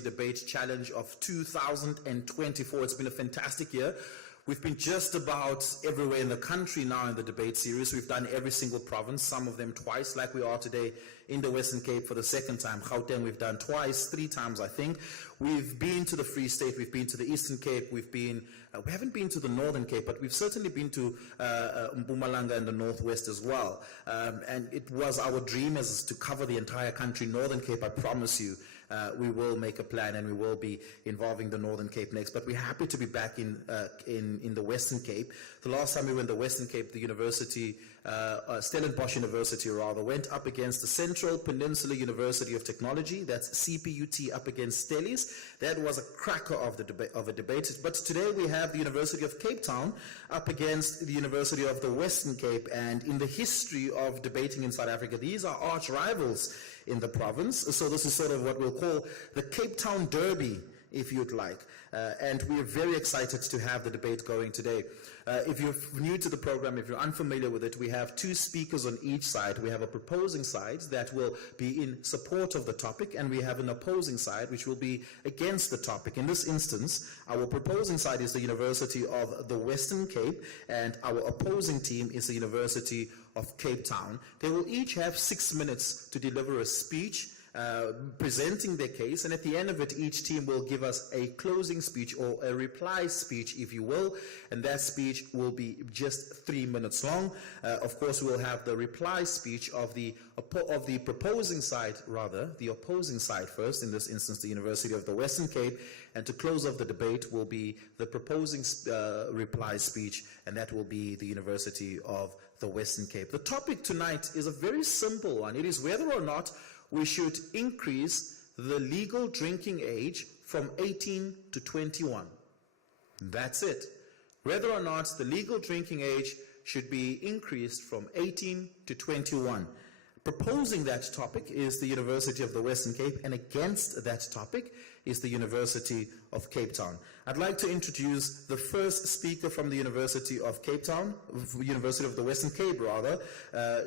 Debate Challenge of 2024. It's been a fantastic year. We've been just about everywhere in the country now in the debate series. We've done every single province, some of them twice, like we are today in the Western Cape for the second time. Gauteng we've done twice, 3 times I think. We've been to the Free State, we've been to the Eastern Cape, we haven't been to the Northern Cape, but we've certainly been to Mpumalanga and the Northwest as well. And it was our dream as to cover the entire country. Northern Cape, I promise you, we will make a plan and we will be involving the Northern Cape next. But we're happy to be back in the Western Cape. The last time we were in the Western Cape, the university, Stellenbosch University rather, went up against the Central Peninsula University of Technology, that's CPUT, up against Stellies. That was a cracker of a debate. But today we have the University of Cape Town up against the University of the Western Cape. And in the history of debating in South Africa, these are arch rivals in the province. So this is sort of what we'll call the Cape Town Derby, if you'd like. And we are very excited to have the debate going today. If you're new to the program, if you're unfamiliar with it, we have 2 speakers on each side. We have a proposing side that will be in support of the topic, and we have an opposing side which will be against the topic. In this instance, our proposing side is the University of the Western Cape, and our opposing team is the University of Cape Town. They will each have 6 minutes to deliver a speech presenting their case, and at the end of it, each team will give us a closing speech or a reply speech, if you will, and that speech will be just 3 minutes long. Of course, we'll have the reply speech of the proposing side, rather, the opposing side first, in this instance, the University of the Western Cape, and to close off the debate will be the proposing reply speech, and that will be the University of the Western Cape. The topic tonight is a very simple one. It is whether or not we should increase the legal drinking age from 18 to 21. That's it. Whether or not the legal drinking age should be increased from 18 to 21. Proposing that topic is the University of the Western Cape, and against that topic is the University of Cape Town. I'd like to introduce the first speaker from the University of Cape Town, University of the Western Cape rather,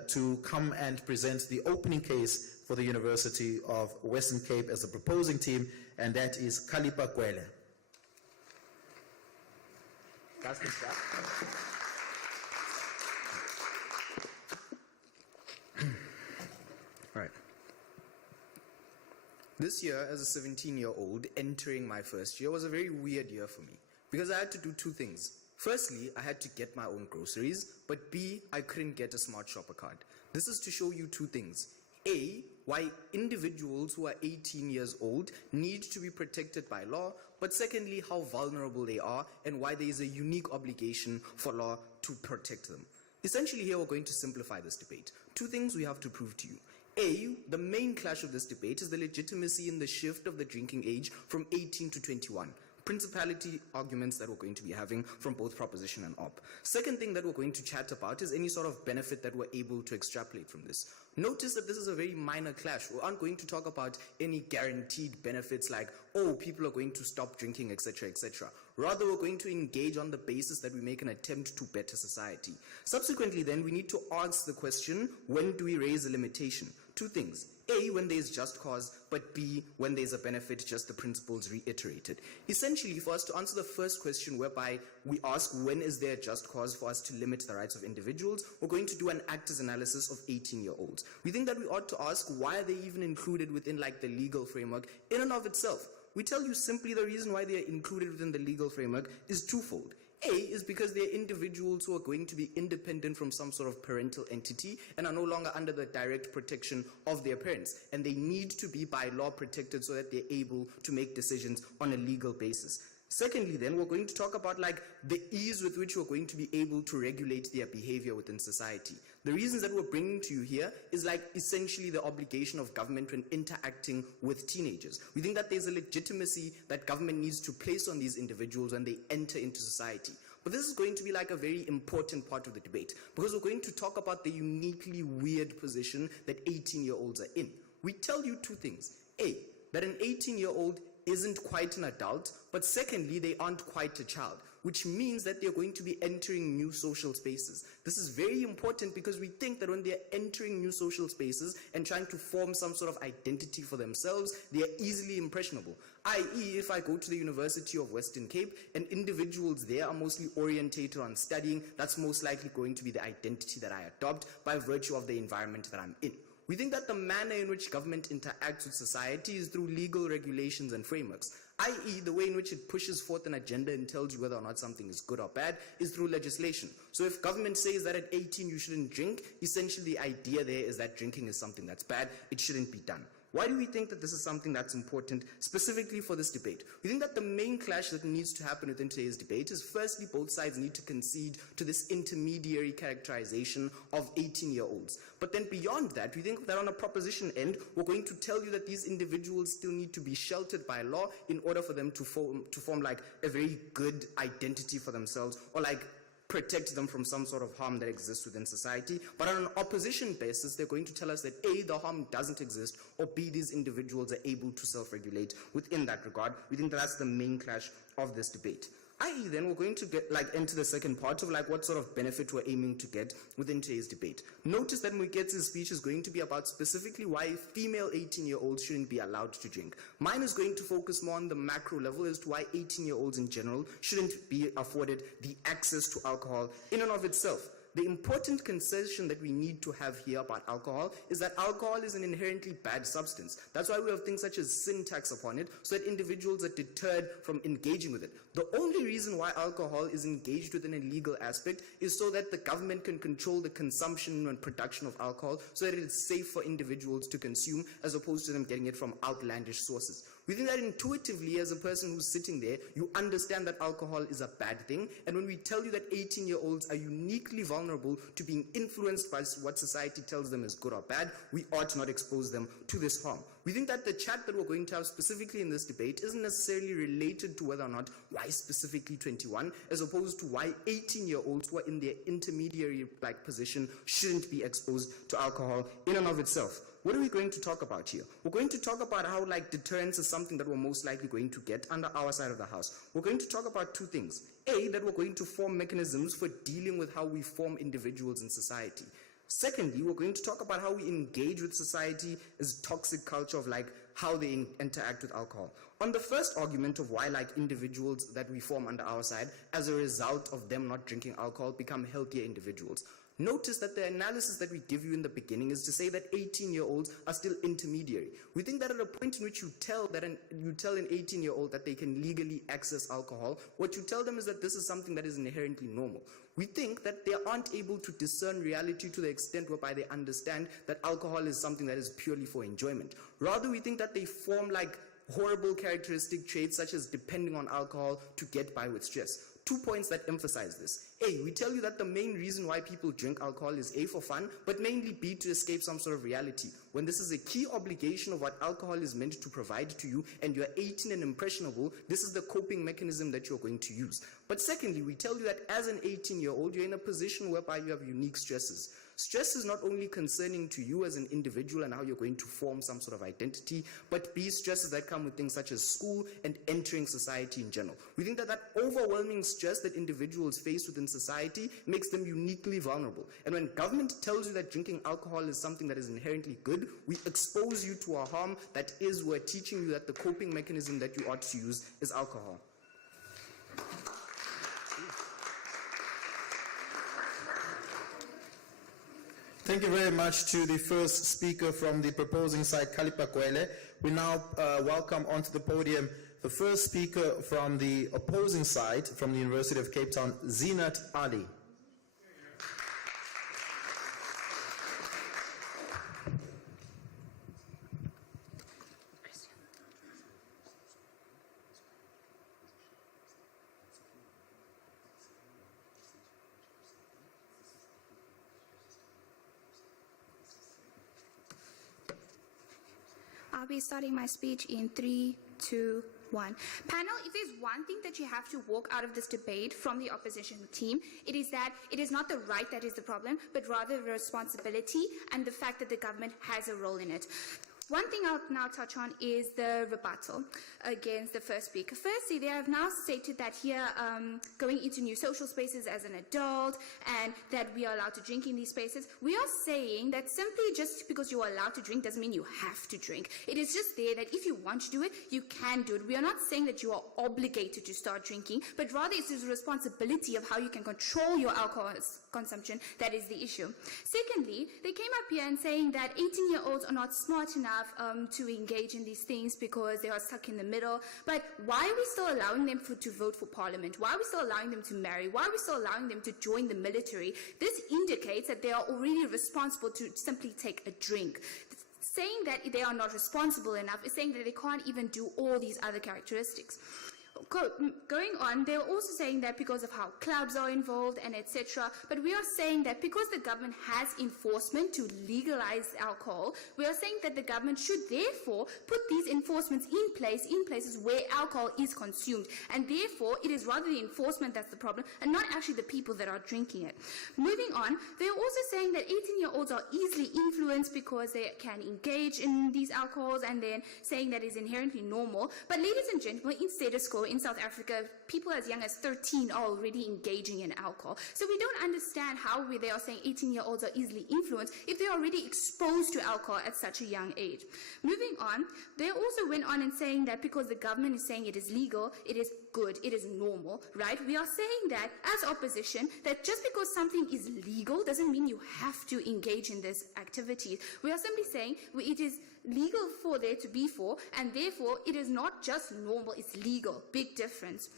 to come and present the opening case for the University of Western Cape as the proposing team, and that is Kalipa Kwele. Right. This year, as a 17-year-old entering my first year, was a very weird year for me because I had to do 2 things. Firstly, I had to get my own groceries, but B, I couldn't get a smart shopper card. This is to show you 2 things. A, why individuals who are 18 years old need to be protected by law, but secondly, how vulnerable they are and why there is a unique obligation for law to protect them. Essentially, here we're going to simplify this debate. 2 things we have to prove to you. A, the main clash of this debate is the legitimacy in the shift of the drinking age from 18 to 21. Principality arguments that we're going to be having from both proposition and op. Second thing that we're going to chat about is any sort of benefit that we're able to extrapolate from this. Notice that this is a very minor clash. We aren't going to talk about any guaranteed benefits like, oh, people are going to stop drinking, etc., etc. Rather, we're going to engage on the basis that we make an attempt to better society. Subsequently, then, we need to ask the question, when do we raise a limitation? 2 things. A, when there is just cause, but B, when there is a benefit, just the principles reiterated. Essentially, for us to answer the first question, whereby we ask when is there a just cause for us to limit the rights of individuals, we're going to do an actors analysis of 18-year-olds. We think that we ought to ask why are they even included within like the legal framework in and of itself. We tell you simply the reason why they are included within the legal framework is twofold. A is because they are individuals who are going to be independent from some sort of parental entity and are no longer under the direct protection of their parents. And they need to be by law protected so that they're able to make decisions on a legal basis. Secondly, then, we're going to talk about like the ease with which we're going to be able to regulate their behavior within society. The reasons that we're bringing to you here is like essentially the obligation of government when interacting with teenagers. We think that there's a legitimacy that government needs to place on these individuals when they enter into society. But this is going to be like a very important part of the debate because we're going to talk about the uniquely weird position that 18-year-olds are in. We tell you 2 things. A, that an 18-year-old isn't quite an adult, but secondly, they aren't quite a child, which means that they're going to be entering new social spaces. This is very important because we think that when they're entering new social spaces and trying to form some sort of identity for themselves, they are easily impressionable. I.e., if I go to the University of Western Cape and individuals there are mostly orientated on studying, that's most likely going to be the identity that I adopt by virtue of the environment that I'm in. We think that the manner in which government interacts with society is through legal regulations and frameworks, i.e. the way in which it pushes forth an agenda and tells you whether or not something is good or bad is through legislation. So if government says that at 18 you shouldn't drink, essentially the idea there is that drinking is something that's bad, it shouldn't be done. Why do we think that this is something that's important specifically for this debate? We think that the main clash that needs to happen within today's debate is firstly both sides need to concede to this intermediary characterization of 18-year-olds. But then beyond that, we think that on a proposition end, we're going to tell you that these individuals still need to be sheltered by law in order for them to form like a very good identity for themselves, or like protect them from some sort of harm that exists within society. But on an opposition basis, they're going to tell us that A, the harm doesn't exist, or B, these individuals are able to self-regulate within that regard. We think that that's the main clash of this debate. I.e. then we're going to get into the second part of what sort of benefit we're aiming to get within today's debate. Notice that Mwiket's speech is going to be about specifically why female 18-year-olds shouldn't be allowed to drink. Mine is going to focus more on the macro level as to why 18-year-olds in general shouldn't be afforded the access to alcohol in and of itself. The important concession that we need to have here about alcohol is that alcohol is an inherently bad substance. That's why we have things such as sin tax upon it, so that individuals are deterred from engaging with it. The only reason why alcohol is engaged with in a legal aspect is so that the government can control the consumption and production of alcohol so that it is safe for individuals to consume as opposed to them getting it from outlandish sources. We think that intuitively, as a person who's sitting there, you understand that alcohol is a bad thing, and when we tell you that 18-year-olds are uniquely vulnerable to being influenced by what society tells them is good or bad, we ought not expose them to this harm. We think that the chat that we're going to have specifically in this debate isn't necessarily related to whether or not why specifically 21, as opposed to why 18-year-olds who are in their intermediary position shouldn't be exposed to alcohol in and of itself. What are we going to talk about here? We're going to talk about how deterrence is something that we're most likely going to get under our side of the house. We're going to talk about two things. A, that we're going to form mechanisms for dealing with how we form individuals in society. Secondly, we're going to talk about how we engage with society as toxic culture of how they interact with alcohol. On the first argument of why individuals that we form under our side as a result of them not drinking alcohol become healthier individuals. Notice that the analysis that we give you in the beginning is to say that 18-year-olds are still intermediary. We think that at a point in which you tell an 18-year-old that they can legally access alcohol, what you tell them is that this is something that is inherently normal. We think that they aren't able to discern reality to the extent whereby they understand that alcohol is something that is purely for enjoyment. Rather, we think that they form horrible characteristic traits such as depending on alcohol to get by with stress. 2 points that emphasize this. A, we tell you that the main reason why people drink alcohol is A, for fun, but mainly B, to escape some sort of reality. When this is a key obligation of what alcohol is meant to provide to you and you're 18 and impressionable, this is the coping mechanism that you're going to use. But secondly, we tell you that as an 18-year-old, you're in a position whereby you have unique stresses. Stress is not only concerning to you as an individual and how you're going to form some sort of identity, but B, stresses that come with things such as school and entering society in general. We think that overwhelming stress that individuals face within society makes them uniquely vulnerable. And when government tells you that drinking alcohol is something that is inherently good, we expose you to a harm that is, we're teaching you that the coping mechanism that you ought to use is alcohol. Thank you very much to the first speaker from the proposing side, Kalipa Kwele. We now welcome onto the podium the first speaker from the opposing side, from the University of Cape Town, Zinat Ali. I'll be starting my speech in 3, 2, 1. Panel, if there's one thing that you have to walk out of this debate from the opposition team, it is that it is not the right that is the problem, but rather the responsibility and the fact that the government has a role in it. One thing I'll now touch on is the rebuttal against the first speaker. Firstly, they have now stated that here, going into new social spaces as an adult, and that we are allowed to drink in these spaces. We are saying that simply just because you are allowed to drink doesn't mean you have to drink. It is just there that if you want to do it, you can do it. We are not saying that you are obligated to start drinking, but rather it's the responsibility of how you can control your alcohol consumption that is the issue. Secondly, they came up here and saying that 18-year-olds are not smart enough to engage in these things because they are stuck in the middle. But why are we still allowing them to vote for parliament? Why are we still allowing them to marry? Why are we still allowing them to join the military? This indicates that they are already responsible to simply take a drink. Saying that they are not responsible enough is saying that they can't even do all these other characteristics. Going on, they're also saying that because of how clubs are involved and etc. But we are saying that because the government has enforcement to legalize alcohol, we are saying that the government should therefore put these enforcements in places where alcohol is consumed. And therefore, it is rather the enforcement that's the problem and not actually the people that are drinking it. Moving on, they're also saying that 18-year-olds are easily influenced because they can engage in these alcohols, and then saying that is inherently normal. But ladies and gentlemen, in status quo, in South Africa, people as young as 13 are already engaging in alcohol. So we don't understand how they are saying 18-year-olds are easily influenced if they're already exposed to alcohol at such a young age. Moving on, they also went on and saying that because the government is saying it is legal, it is good, it is normal, right? We are saying that as opposition, that just because something is legal doesn't mean you have to engage in this activity. We are simply saying it is legal for there to be for, and therefore it is not just normal, it's legal. Big difference.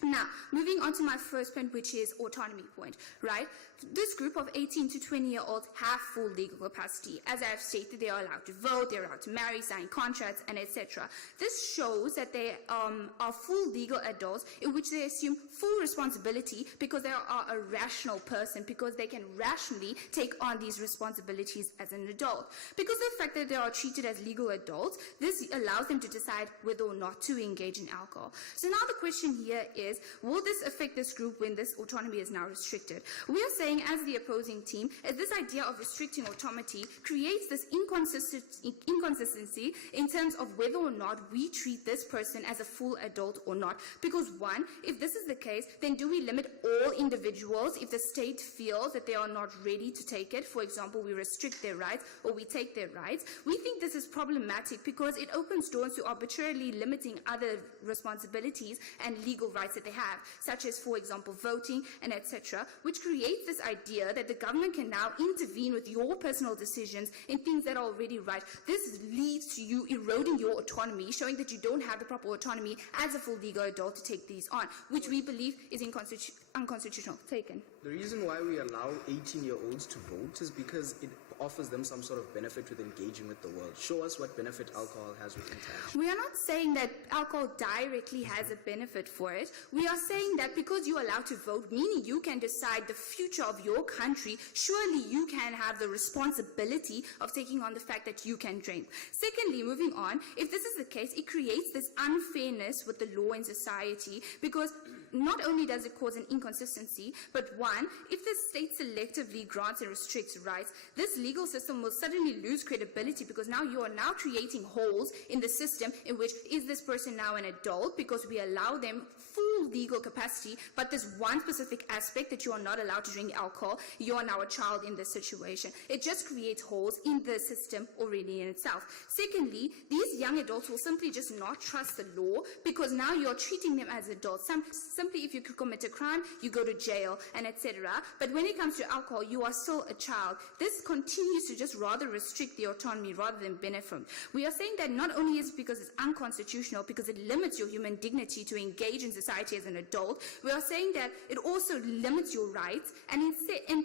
Now, moving on to my first point, which is autonomy point, right? This group of 18 to 20-year-olds have full legal capacity. As I have stated, they are allowed to vote, they are allowed to marry, sign contracts, and etc. This shows that they are full legal adults in which they assume full responsibility because they are a rational person, because they can rationally take on these responsibilities as an adult. Because of the fact that they are treated as legal adults, this allows them to decide whether or not to engage in alcohol. So now the question here is, will this affect this group when this autonomy is now restricted? We are saying, as the opposing team, this idea of restricting autonomy creates this inconsistency in terms of whether or not we treat this person as a full adult or not. Because one, if this is the case, then do we limit all individuals if the state feels that they are not ready to take it? For example, we restrict their rights or we take their rights. We think this is problematic because it opens doors to arbitrarily limiting other responsibilities and legal rights that they have, such as, for example, voting and etc., which creates this idea that the government can now intervene with your personal decisions in things that are already right. This leads to you eroding your autonomy, showing that you don't have the proper autonomy as a full legal adult to take these on, which we believe is unconstitutional. Taken. The reason why we allow 18-year-olds to vote is because it offers them some sort of benefit with engaging with the world. Show us what benefit alcohol has with interaction. We are not saying that alcohol directly has a benefit for it. We are saying that because you're allowed to vote, meaning you can decide the future of your country, surely you can have the responsibility of taking on the fact that you can drink. Secondly, moving on, if this is the case, it creates this unfairness with the law in society, because not only does it cause an inconsistency, but one, if the state selectively grants and restricts rights, this legal system will suddenly lose credibility, because now you are now creating holes in the system in which, is this person now an adult because we allow them full legal capacity, but this one specific aspect that you are not allowed to drink alcohol, you are now a child in this situation. It just creates holes in the system already in itself. Secondly, these young adults will simply just not trust the law, because now you're treating them as adults. Simply, if you commit a crime, you go to jail and etc. But when it comes to alcohol, you are still a child. This continues to just rather restrict the autonomy rather than benefit from. We are saying that not only is it because it's unconstitutional, because it limits your human dignity to engage in society as an adult, we are saying that it also limits your rights, and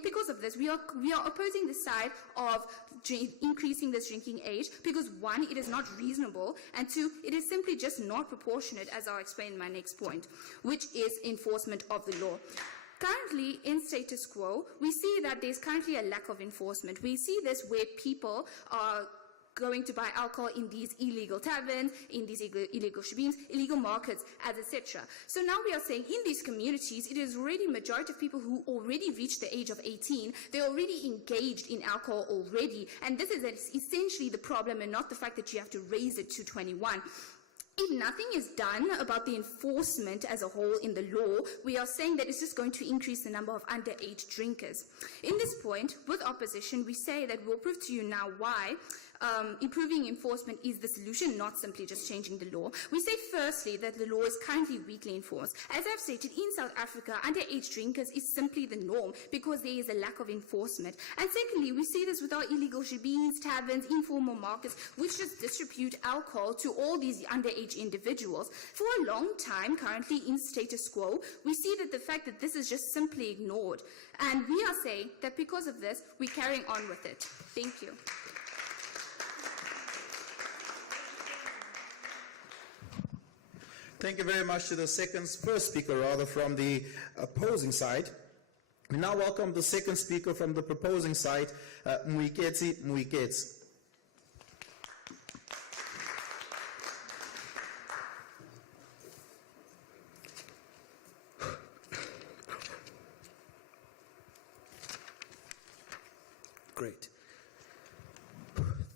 because of this, we are opposing the side of increasing this drinking age, because one, it is not reasonable, and two, it is simply just not proportionate, as I'll explain in my next point, which is enforcement of the law. Currently, in status quo, we see that there's currently a lack of enforcement. We see this where people are going to buy alcohol in these illegal taverns, in these illegal shebeens, illegal markets, etc. So now we are saying in these communities, it is already majority of people who already reached the age of 18, they're already engaged in alcohol already, and this is essentially the problem and not the fact that you have to raise it to 21. If nothing is done about the enforcement as a whole in the law, we are saying that it's just going to increase the number of underage drinkers. In this point, with opposition, we say that we'll prove to you now why improving enforcement is the solution, not simply just changing the law. We say firstly that the law is currently weakly enforced. As I've stated, in South Africa, underage drinkers is simply the norm because there is a lack of enforcement. And secondly, we see this with our illegal shebeens, taverns, informal markets, which just distribute alcohol to all these underage individuals. For a long time, currently in status quo, we see that the fact that this is just simply ignored. And we are saying that because of this, we're carrying on with it. Thank you. Thank you very much to the first speaker from the opposing side. We now welcome the second speaker from the proposing side, Muiketsi. Great.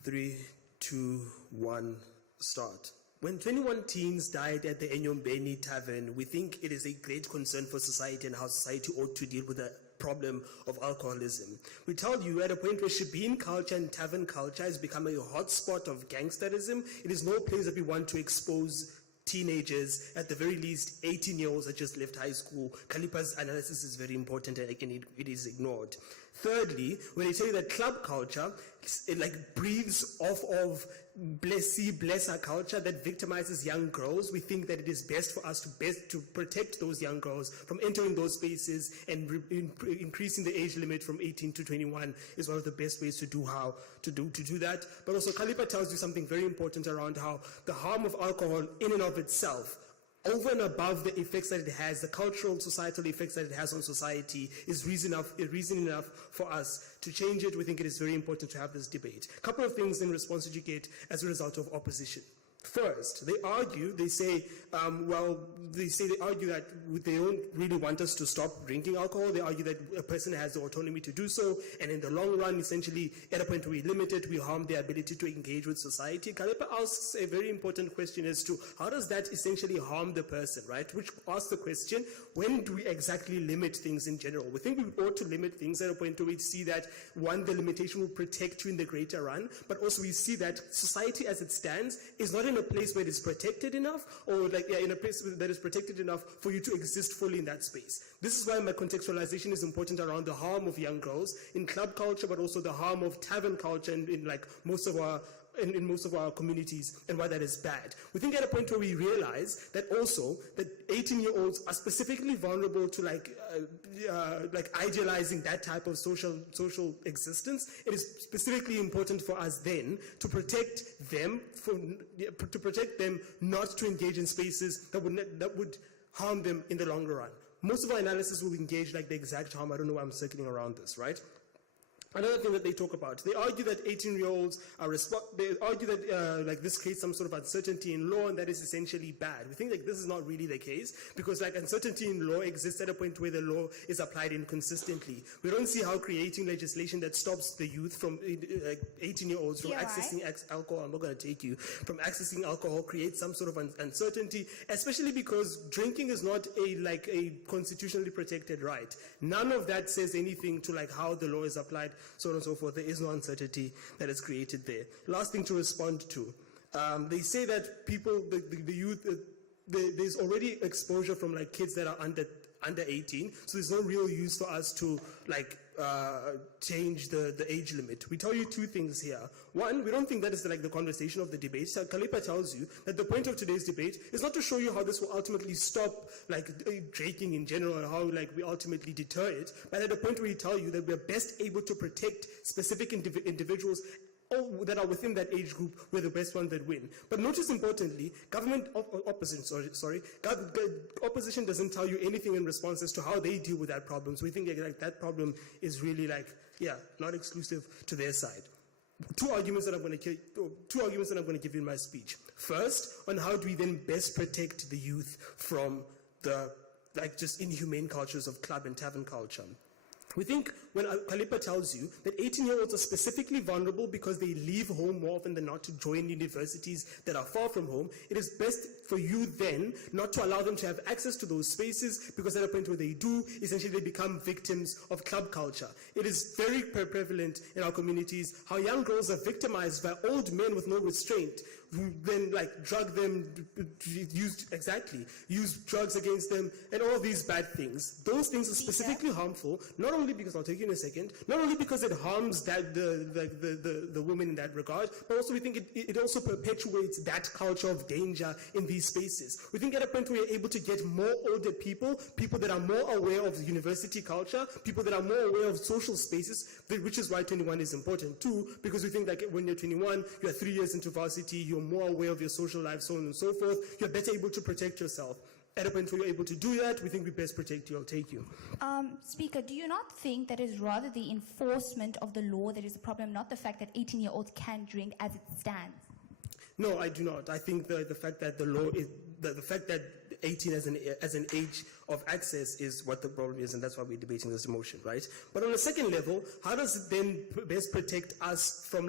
3, 2, 1, start. When 21 teens died at the Enyombeni Tavern, we think it is a great concern for society and how society ought to deal with the problem of alcoholism. We tell you at a point where shebeen culture and tavern culture has become a hotspot of gangsterism, it is no place that we want to expose teenagers, at the very least 18-year-olds that just left high school. Kalipa's analysis is very important and again it is ignored. Thirdly, when they say that club culture, it like breathes off of blesser culture that victimizes young girls, we think that it is best for us to protect those young girls from entering those spaces, and increasing the age limit from 18 to 21 is one of the best ways to do that. But also Kalipa tells you something very important around how the harm of alcohol in and of itself, over and above the effects that it has, the cultural, societal effects that it has on society, is reason enough for us to change it. We think it is very important to have this debate. A couple of things in response that you get as a result of opposition. First, they argue that they don't really want us to stop drinking alcohol. They argue that a person has the autonomy to do so, and in the long run, essentially, at a point where we limit it, we harm their ability to engage with society. Kalepa asks a very important question as to how does that essentially harm the person, right? Which asks the question, when do we exactly limit things in general? We think we ought to limit things at a point where we see that, one, the limitation will protect you in the greater run, but also we see that society as it stands is not in a place where it is protected enough, or in a place that is protected enough for you to exist fully in that space. This is why my contextualization is important around the harm of young girls in club culture, but also the harm of tavern culture in most of our communities, and why that is bad. We think at a point where we realize that also that 18-year-olds are specifically vulnerable to idealizing that type of social existence. It is specifically important for us then to protect them not to engage in spaces that would harm them in the longer run. Most of our analysis will engage the exact harm. I don't know why I'm circling around this, right? Another thing that they talk about, they argue that 18-year-olds this creates some sort of uncertainty in law, and that is essentially bad. We think this is not really the case, because uncertainty in law exists at a point where the law is applied inconsistently. We don't see how creating legislation that stops the youth from 18-year-olds from accessing alcohol, I'm not going to take you, from accessing alcohol creates some sort of uncertainty, especially because drinking is not a constitutionally protected right. None of that says anything to how the law is applied, so on and so forth. There is no uncertainty that is created there. Last thing to respond to. They say that the youth, there's already exposure from kids that are under 18, so there's no real use for us to change the age limit. We tell you two things here. One, we don't think that is the conversation of the debate. So Kalipa tells you that the point of today's debate is not to show you how this will ultimately stop drinking in general, or how we ultimately deter it, but at a point where we tell you that we're best able to protect specific individuals that are within that age group, we're the best ones that win. But notice importantly, opposition doesn't tell you anything in response as to how they deal with that problem. So we think that problem is really not exclusive to their side. two arguments that I'm going to give you in my speech. First, on how do we then best protect the youth from the just inhumane cultures of club and tavern culture. We think when Kalipa tells you that 18-year-olds are specifically vulnerable because they leave home more often than not to join universities that are far from home, it is best for you then not to allow them to have access to those spaces, because at a point where they do, essentially they become victims of club culture. It is very prevalent in our communities how young girls are victimized by old men with no restraint, who then drug them, use drugs against them, and all these bad things. Those things are specifically harmful, not only because, I'll take you in a second, not only because it harms the women in that regard, but also we think it also perpetuates that culture of danger in these spaces. We think at a point where we're able to get more older people that are more aware of university culture, people that are more aware of social spaces, which is why 21 is important too, because we think that when you're 21, you're 3 years into varsity, you're more aware of your social life, so on and so forth, you're better able to protect yourself. At a point where you're able to do that, we think we best protect you. I'll take you. Speaker, do you not think that is rather the enforcement of the law that is the problem, not the fact that 18-year-olds can drink as it stands? No, I do not. I think the fact that the law is, the fact that 18 as an age of access is what the problem is, and that's why we're debating this motion, right? But on a second level, how does it then best protect us from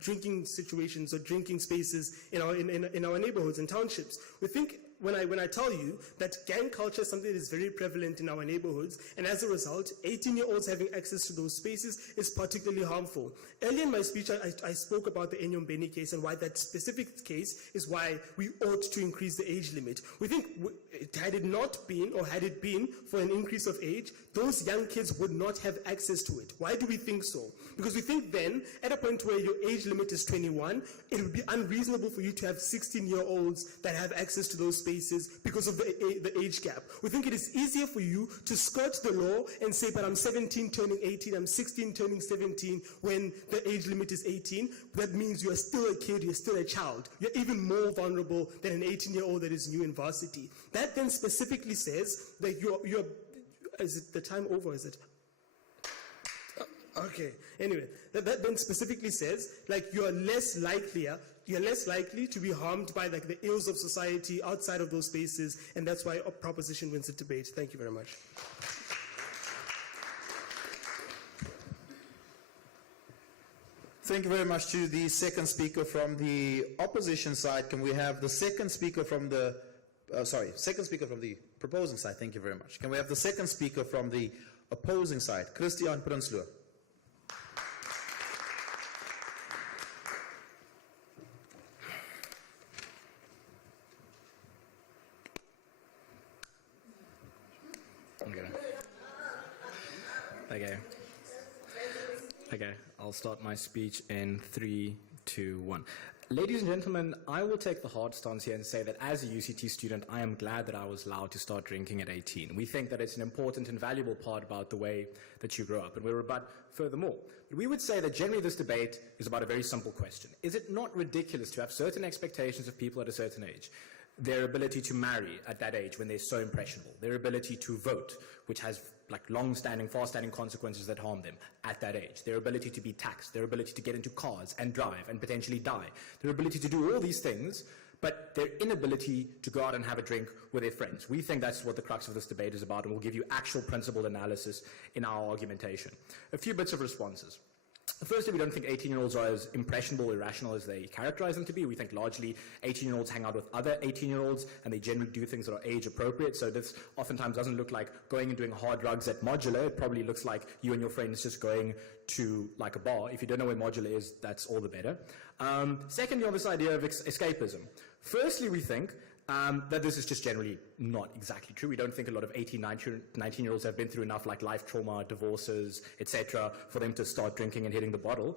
drinking situations or drinking spaces in our neighborhoods and townships? We think when I tell you that gang culture is something that is very prevalent in our neighborhoods, and as a result, 18-year-olds having access to those spaces is particularly harmful. Earlier in my speech, I spoke about the Enyombeni case and why that specific case is why we ought to increase the age limit. We think had it been for an increase of age, those young kids would not have access to it. Why do we think so? Because we think then, at a point where your age limit is 21, it would be unreasonable for you to have 16-year-olds that have access to those spaces because of the age gap. We think it is easier for you to skirt the law and say, but I'm 17 turning 18, I'm 16 turning 17, when the age limit is 18. That means you're still a kid, you're still a child. You're even more vulnerable than an 18-year-old that is new in varsity. That then specifically says that you're is it the time over, is it? Okay, anyway, that then specifically says you're less likely to be harmed by the ills of society outside of those spaces, and that's why a proposition wins the debate. Thank you very much. Thank you very much to the second speaker from the opposition side. Can we have the second speaker from the second speaker from the proposing side? Thank you very much. Can we have the second speaker from the opposing side? Christian Prinsloo. Okay, I'll start my speech in 3, 2, 1. Ladies and gentlemen, I will take the hard stance here and say that as a UCT student, I am glad that I was allowed to start drinking at 18. We think that it's an important and valuable part about the way that you grow up, and we'll rebut furthermore. But we would say that generally this debate is about a very simple question. Is it not ridiculous to have certain expectations of people at a certain age? Their ability to marry at that age when they're so impressionable, their ability to vote, which has long-standing, far-standing consequences that harm them at that age, their ability to be taxed, their ability to get into cars and drive and potentially die, their ability to do all these things, but their inability to go out and have a drink with their friends. We think that's what the crux of this debate is about, and we'll give you actual principled analysis in our argumentation. A few bits of responses. Firstly, we don't think 18-year-olds are as impressionable or irrational as they characterize them to be. We think largely 18-year-olds hang out with other 18-year-olds and they generally do things that are age-appropriate. So this oftentimes doesn't look like going and doing hard drugs at Modular. It probably looks like you and your friends just going to a bar. If you don't know where Modular is, that's all the better. Secondly, on this idea of escapism. Firstly, we think that this is just generally not exactly true. We don't think a lot of 18, 19-year-olds have been through enough life trauma, divorces, etc., for them to start drinking and hitting the bottle.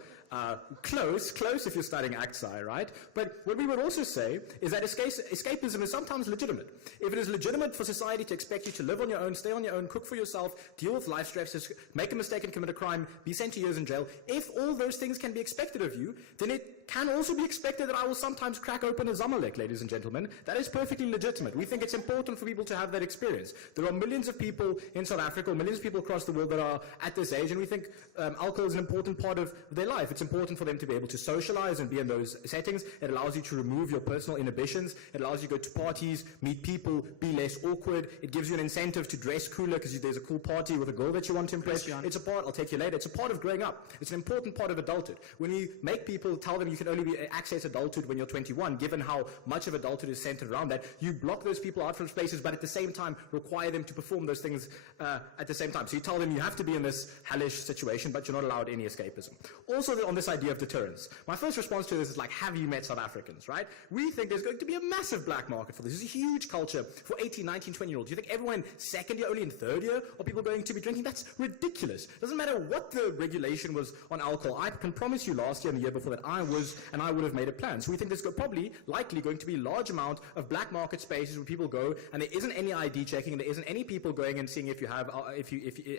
Close if you're studying ACSI, right? But what we would also say is that escapism is sometimes legitimate. If it is legitimate for society to expect you to live on your own, stay on your own, cook for yourself, deal with life stresses, make a mistake and commit a crime, be sent to years in jail, if all those things can be expected of you, then it can also be expected that I will sometimes crack open a Zamalek, ladies and gentlemen. That is perfectly legitimate. We think it's important for people to have that experience. There are millions of people in South Africa, millions of people across the world that are at this age, and we think alcohol is an important part of their life. It's important for them to be able to socialize and be in those settings. It allows you to remove your personal inhibitions. It allows you to go to parties, meet people, be less awkward. It gives you an incentive to dress cooler because there's a cool party with a girl that you want to impress. It's a part, I'll take you later, it's a part of growing up. It's an important part of adulthood. When you make people tell them you can only access adulthood when you're 21, given how much of adulthood is centered around that, you block those people out from spaces, but at the same time require them to perform those things at the same time. So you tell them you have to be in this hellish situation, but you're not allowed any escapism. Also on this idea of deterrence. My first response to this is like, have you met South Africans, right? We think there's going to be a massive black market for this. There's a huge culture for 18, 19, 20-year-olds. You think everyone in second year, only in third year, are people going to be drinking? That's ridiculous. Doesn't matter what the regulation was on alcohol. I can promise you last year and the year before that I would have made a plan. So we think there's likely going to be a large amount of black market spaces where people go and there isn't any ID checking and there isn't any people going and seeing if you have,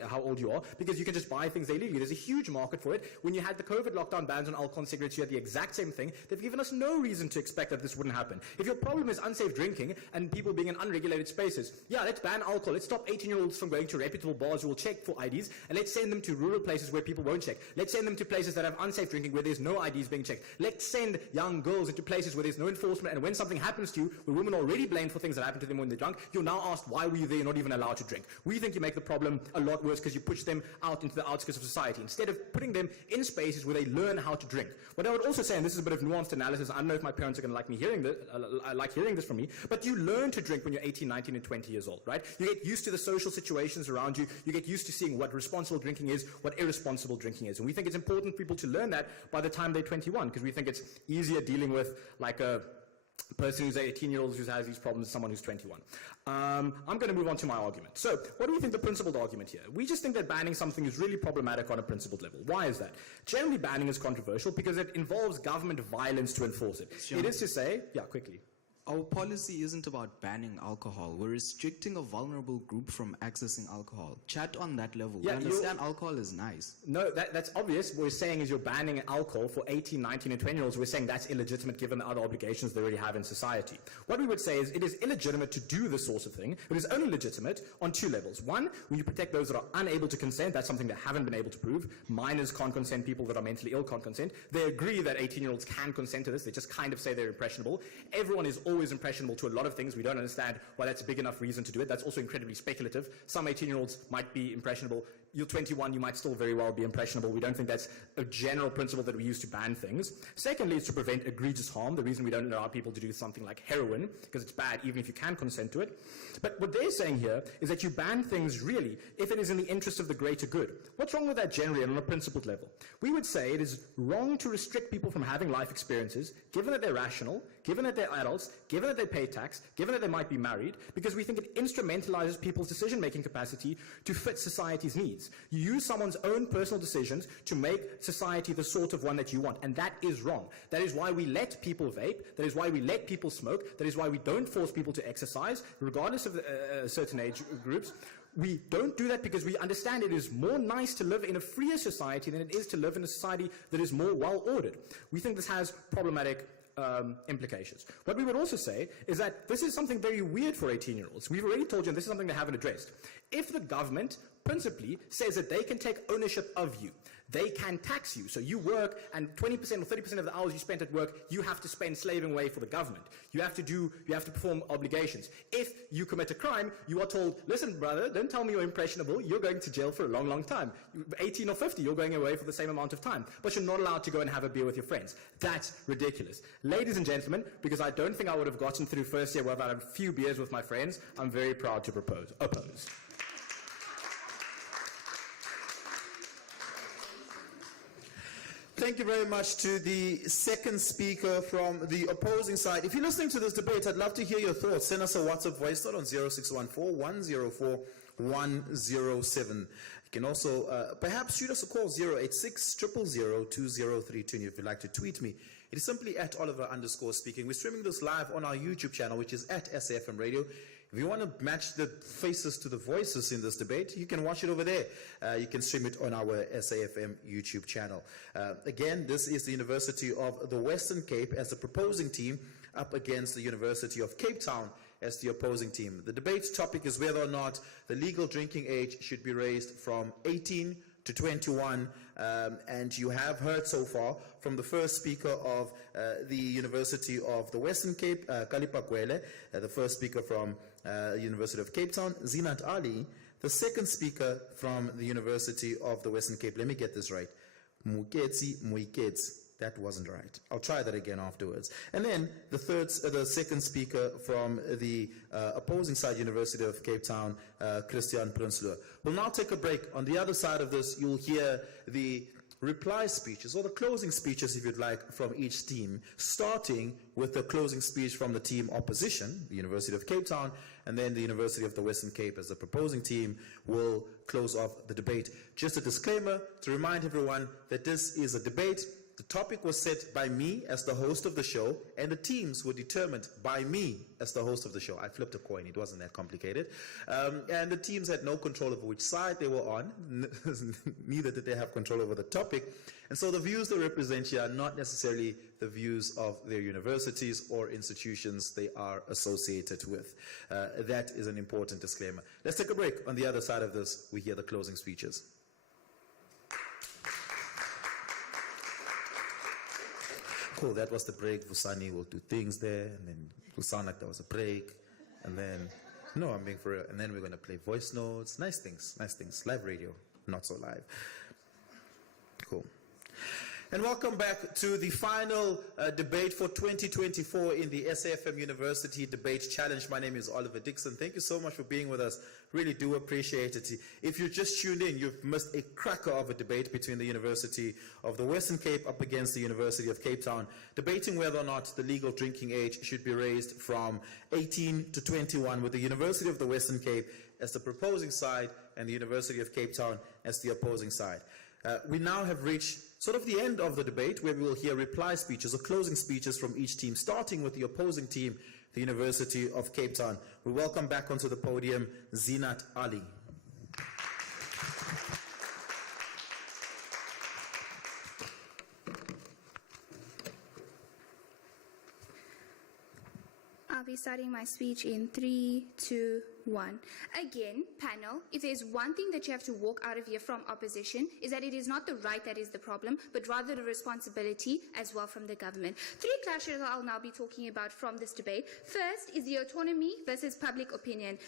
how old you are, because you can just buy things illegally. There's a huge market for it. When you had the COVID lockdown bans on alcohol and cigarettes, you had the exact same thing. They've given us no reason to expect that this wouldn't happen. If your problem is unsafe drinking and people being in unregulated spaces, yeah, let's ban alcohol. Let's stop 18-year-olds from going to reputable bars who will check for IDs, and let's send them to rural places where people won't check. Let's send them to places that have unsafe drinking where there's no IDs being checked. Let's send young girls into places where there's no enforcement, and when something happens to you, where women are already blamed for things that happen to them when they're drunk, you're now asked, why were you there? You're not even allowed to drink. We think you make the problem a lot worse because you push them out into the outskirts of society instead of putting them in spaces where they learn how to drink. What I would also say, and this is a bit of nuanced analysis, I don't know if my parents are going to like me hearing this, hearing this from me, but you learn to drink when you're 18, 19, and 20 years old, right? You get used to the social situations around you. You get used to seeing what responsible drinking is, what irresponsible drinking is. And we think it's important for people to learn that by the time they're 21, because we think it's easier dealing with like a person who's 18-year-old who has these problems than someone who's 21. I'm going to move on to my argument. So what do we think the principled argument here? We just think that banning something is really problematic on a principled level. Why is that? Generally, banning is controversial because it involves government violence to enforce it. Sure. It is to say, yeah, quickly. Our policy isn't about banning alcohol. We're restricting a vulnerable group from accessing alcohol. Chat on that level. Yeah, we understand alcohol is nice. No, that's obvious. What we're saying is you're banning alcohol for 18, 19, and 20-year-olds. We're saying that's illegitimate given the other obligations they already have in society. What we would say is it is illegitimate to do this sort of thing. It is only legitimate on two levels. One, when you protect those that are unable to consent, that's something they haven't been able to prove. Minors can't consent, people that are mentally ill can't consent. They agree that 18-year-olds can consent to this. They just kind of say they're impressionable. Everyone is always impressionable to a lot of things. We don't understand why that's a big enough reason to do it. That's also incredibly speculative. Some 18-year-olds might be impressionable. You're 21, you might still very well be impressionable. We don't think that's a general principle that we use to ban things. Secondly, it's to prevent egregious harm. The reason we don't allow people to do something like heroin, because it's bad even if you can consent to it. But what they're saying here is that you ban things really if it is in the interest of the greater good. What's wrong with that generally and on a principled level? We would say it is wrong to restrict people from having life experiences, given that they're rational, given that they're adults, given that they pay tax, given that they might be married, because we think it instrumentalizes people's decision-making capacity to fit society's needs. You use someone's own personal decisions to make society the sort of one that you want, and that is wrong. That is why we let people vape. That is why we let people smoke. That is why we don't force people to exercise, regardless of certain age groups. We don't do that because we understand it is more nice to live in a freer society than it is to live in a society that is more well-ordered. We think this has problematic implications. What we would also say is that this is something very weird for 18-year-olds. We've already told you, and this is something they haven't addressed. If the government principally says that they can take ownership of you, they can tax you. So you work, and 20% or 30% of the hours you spent at work, you have to spend slaving away for the government. You have to perform obligations. If you commit a crime, you are told, listen, brother, don't tell me you're impressionable. You're going to jail for a long, long time. 18 or 50, you're going away for the same amount of time. But you're not allowed to go and have a beer with your friends. That's ridiculous. Ladies and gentlemen, because I don't think I would have gotten through first year without a few beers with my friends, I'm very proud to oppose. Thank you very much to the second speaker from the opposing side. If you're listening to this debate, I'd love to hear your thoughts. Send us a WhatsApp voice note on 0614-104-107. You can also perhaps shoot us a call 086-000-2032. And if you'd like to tweet me, it is simply at Oliver_speaking. We're streaming this live on our YouTube channel, which is at SAfm Radio. If you want to match the faces to the voices in this debate, you can watch it over there. You can stream it on our SAfm YouTube channel. Again, this is the University of the Western Cape as the proposing team up against the University of Cape Town as the opposing team. The debate topic is whether or not the legal drinking age should be raised from 18 to 21, and you have heard so far from the first speaker of the University of the Western Cape, Kalipa Kwele, the first speaker from University of Cape Town, Zinat Ali, the second speaker from the University of the Western Cape. Let me get this right. Muketsi Muiketsi. That wasn't right. I'll try that again afterwards. And then the second speaker from the opposing side, University of Cape Town, Christian Prinsloo. We'll now take a break. On the other side of this, you'll hear the reply speeches, or the closing speeches, if you'd like, from each team, starting with the closing speech from the team opposition, the University of Cape Town, and then the University of the Western Cape as the proposing team will close off the debate. Just a disclaimer to remind everyone that this is a debate. The topic was set by me as the host of the show, and the teams were determined by me as the host of the show. I flipped a coin. It wasn't that complicated. And the teams had no control over which side they were on. Neither did they have control over the topic. And so the views they represent here are not necessarily the views of their universities or institutions they are associated with. That is an important disclaimer. Let's take a break. On the other side of this, we hear the closing speeches. Cool, that was the break. Vusani will do things there, and then it will sound like there was a break. And then, no, I'm being for real. And then we're going to play voice notes. Nice things, nice things. Live radio, not so live. Cool. And welcome back to the final debate for 2024 in the SAfm University Debate Challenge. My name is Oliver Dixon. Thank you so much for being with us. Really do appreciate it. If you just tuned in, you've missed a cracker of a debate between the University of the Western Cape up against the University of Cape Town, debating whether or not the legal drinking age should be raised from 18 to 21, with the University of the Western Cape as the proposing side and the University of Cape Town as the opposing side. We now have reached sort of the end of the debate, where we will hear reply speeches or closing speeches from each team, starting with the opposing team, the University of Cape Town. We welcome back onto the podium Zinat Ali. I'll be starting my speech in 3, 2, 1. Again, panel, if there's one thing that you have to walk out of here from opposition, is that it is not the right that is the problem, but rather the responsibility as well from the government. 3 clashes I'll now be talking about from this debate. First is the autonomy versus public opinion.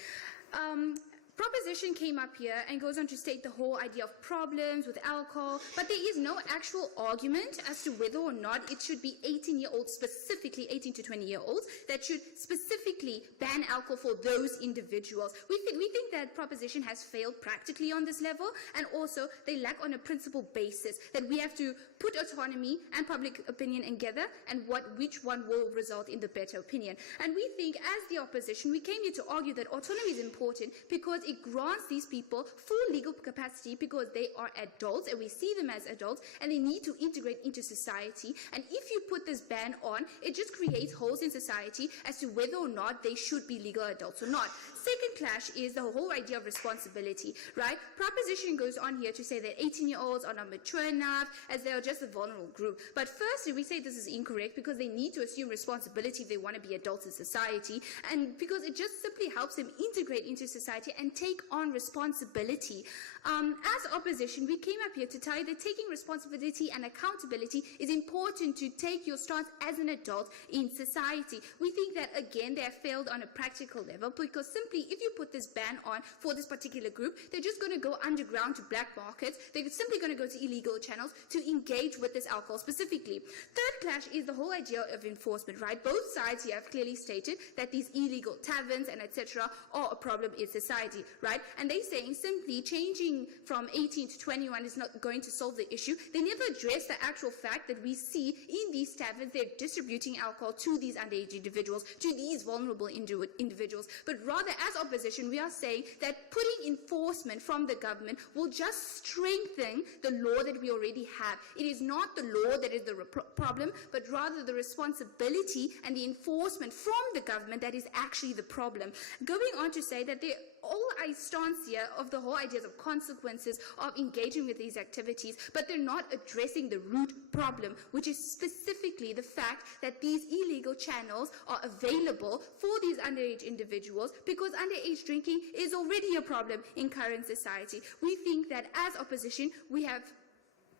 Proposition came up here and goes on to state the whole idea of problems with alcohol, but there is no actual argument as to whether or not it should be 18-year-olds, specifically 18 to 20-year-olds, that should specifically ban alcohol for those individuals. We think that proposition has failed practically on this level, and also they lack on a principle basis that we have to put autonomy and public opinion together, and which one will result in the better opinion. And we think, as the opposition, we came here to argue that autonomy is important because it grants these people full legal capacity because they are adults and we see them as adults and they need to integrate into society. And if you put this ban on, it just creates holes in society as to whether or not they should be legal adults or not. Second clash is the whole idea of responsibility, right? Proposition goes on here to say that 18-year-olds are not mature enough as they are just a vulnerable group. But firstly, we say this is incorrect because they need to assume responsibility if they want to be adults in society, and because it just simply helps them integrate into society and take on responsibility. As opposition, we came up here to tell you that taking responsibility and accountability is important to take your stance as an adult in society. We think that, again, they have failed on a practical level because simply if you put this ban on for this particular group, they're just going to go underground to black markets. They're simply going to go to illegal channels to engage with this alcohol specifically. Third clash is the whole idea of enforcement, right? Both sides here have clearly stated that these illegal taverns and etc. are a problem in society. right? And they're saying simply changing from 18 to 21 is not going to solve the issue. They never address the actual fact that we see in these taverns, they're distributing alcohol to these underage individuals, to these vulnerable individuals. But rather, as opposition, we are saying that putting enforcement from the government will just strengthen the law that we already have. It is not the law that is the problem, but rather the responsibility and the enforcement from the government that is actually the problem. Going on to say that all I stance here of the whole ideas of consequences of engaging with these activities, but they're not addressing the root problem, which is specifically the fact that these illegal channels are available for these underage individuals, because underage drinking is already a problem in current society. We think that as opposition, we have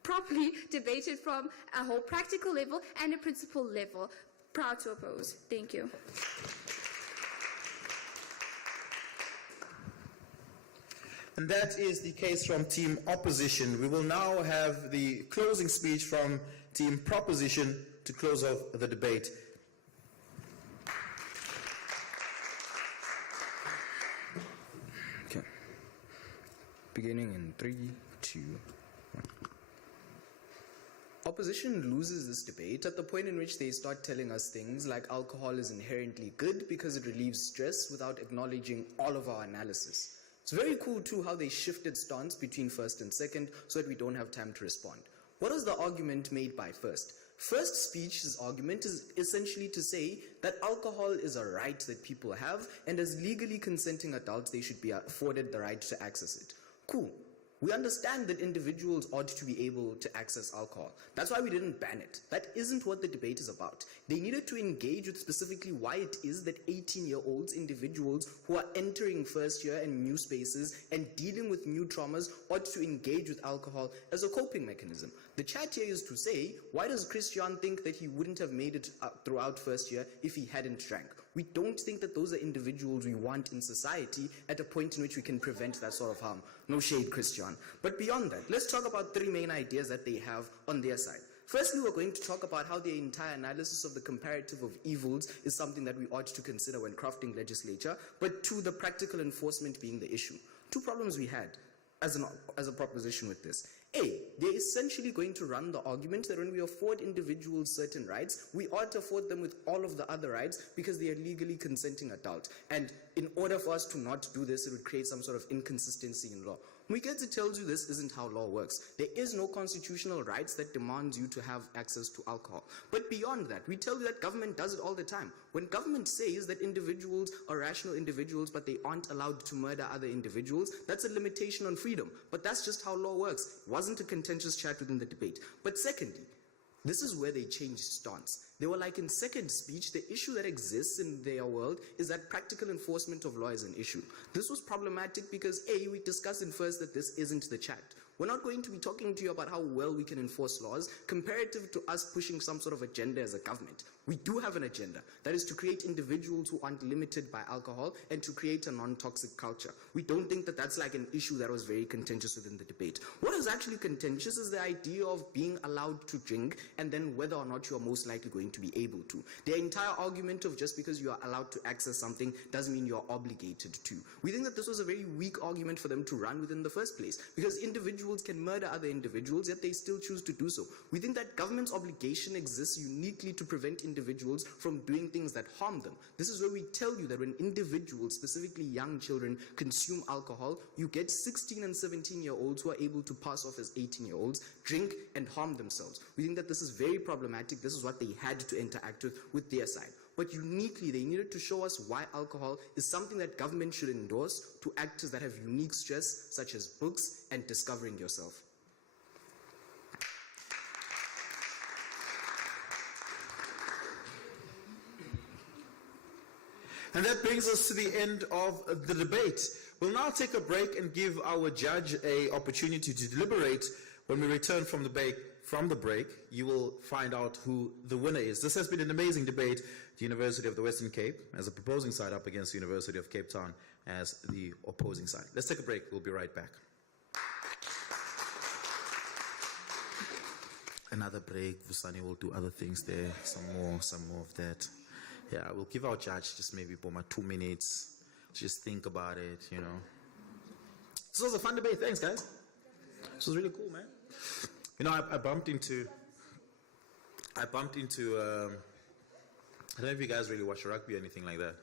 properly debated from a whole practical level and a principle level. Proud to oppose. Thank you. And that is the case from Team Opposition. We will now have the closing speech from Team Proposition to close off the debate. Okay. Beginning in 3, 2, 1. Opposition loses this debate at the point in which they start telling us things like alcohol is inherently good because it relieves stress, without acknowledging all of our analysis. It's very cool too how they shifted stance between first and second so that we don't have time to respond. What was the argument made by first? First speech's argument is essentially to say that alcohol is a right that people have, and as legally consenting adults they should be afforded the right to access it. Cool. We understand that individuals ought to be able to access alcohol. That's why we didn't ban it. That isn't what the debate is about. They needed to engage with specifically why it is that 18-year-olds, individuals who are entering first year and new spaces and dealing with new traumas, ought to engage with alcohol as a coping mechanism. The chat here is to say, why does Christian think that he wouldn't have made it throughout first year if he hadn't drank? We don't think that those are individuals we want in society at a point in which we can prevent that sort of harm. No shade, Christian. But beyond that, let's talk about 3 main ideas that they have on their side. Firstly, we're going to talk about how the entire analysis of the comparative of evils is something that we ought to consider when crafting legislature, but 2, the practical enforcement being the issue. 2 problems we had as a proposition with this. A, they're essentially going to run the argument that when we afford individuals certain rights, we ought to afford them with all of the other rights because they are legally consenting adults. And in order for us to not do this, it would create some sort of inconsistency in law. Mwikezi tells you this isn't how law works. There is no constitutional rights that demands you to have access to alcohol. But beyond that, we tell you that government does it all the time. When government says that individuals are rational individuals but they aren't allowed to murder other individuals, that's a limitation on freedom. But that's just how law works. It wasn't a contentious chat within the debate. But secondly, this is where they changed stance. They were like, in second speech, the issue that exists in their world is that practical enforcement of law is an issue. This was problematic because A, we discussed in first that this isn't the chat. We're not going to be talking to you about how well we can enforce laws comparative to us pushing some sort of agenda as a government. We do have an agenda. That is to create individuals who aren't limited by alcohol and to create a non-toxic culture. We don't think that that's like an issue that was very contentious within the debate. What is actually contentious is the idea of being allowed to drink and then whether or not you are most likely going to be able to. The entire argument of just because you are allowed to access something doesn't mean you're obligated to. We think that this was a very weak argument for them to run within the first place because individuals can murder other individuals, yet they still choose to do so. We think that government's obligation exists uniquely to prevent individuals from doing things that harm them. This is where we tell you that when individuals, specifically young children, consume alcohol, you get 16 and 17-year-olds who are able to pass off as 18-year-olds, drink and harm themselves. We think that this is very problematic. This is what they had to interact with their side. But uniquely, they needed to show us why alcohol is something that government should endorse to actors that have unique stress, such as books and discovering yourself. And that brings us to the end of the debate. We'll now take a break and give our judge an opportunity to deliberate. When we return from the break, you will find out who the winner is. This has been an amazing debate. The University of the Western Cape as a proposing side up against the University of Cape Town as the opposing side. Let's take a break. We'll be right back. Another break. Vusani will do other things there. Some more of that. Yeah, we'll give our judge just maybe 2 minutes. Just think about it, you know. This was a fun debate. Thanks, guys. This was really cool, man. You know, I bumped into, I don't know if you guys really watch rugby or anything like that.